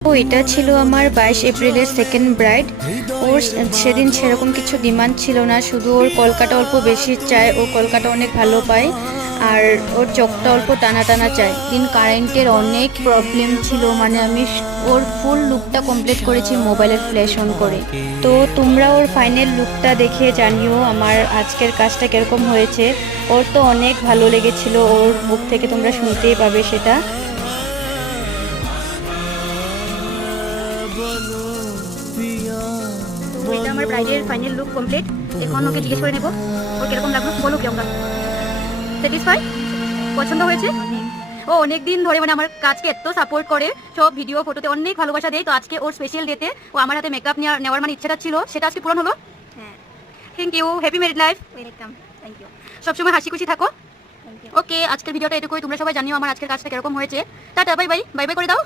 তো এটা ছিল আমার 22 এপ্রিলের সেকেন্ড ব্রাইড। ওর সেদিন সেরকম কিছু ডিমান্ড ছিল না, শুধু ওর কলকাটা অল্প বেশি চায়, ও কলকাটা অনেক ভালো পায়, আর ওর চোখটা অল্প টানা টানা চায়। দিন কারেন্টের অনেক প্রবলেম ছিল, মানে আমি ওর ফুল লুকটা কমপ্লিট করেছি মোবাইলের ফ্ল্যাশ অন করে। তো তোমরা ওর ফাইনাল লুকটা দেখে জানিও আমার আজকের কাজটা কিরকম হয়েছে। ওর তো অনেক ভালো লেগেছিল, ওর মুখ থেকে তোমরা শুনতেই পাবে সেটা। তো এটা আমার ব্রাইডের ফাইনাল লুক কমপ্লিট। এখন ওকে জিজ্ঞেস করে নেব ওর কিরকম লাগলো, বলো কি আমরা স্যাটিসফাই, পছন্দ হয়েছে? ও অনেক দিন ধরে মানে আমার কাজকে এত সাপোর্ট করে, সব ভিডিও ফটোতে অনেক ভালোবাসা দেয়। তো আজকে ওর স্পেশাল ডেতে ও আমার হাতে মেকআপ নেওয়ার মানে ইচ্ছাটা ছিল, সেটা আজকে পূরণ হলো। হ্যাঁ, thank you, happy married life. Welcome, thank you. সবসময় হাসি খুশি থাকো। ওকে, আজকের ভিডিওটা এটুকুই। তোমরা সবাই জানিও আমার আজকের কাজটা কিরকম হয়েছে। Tata, bye bye, bye bye করে দাও।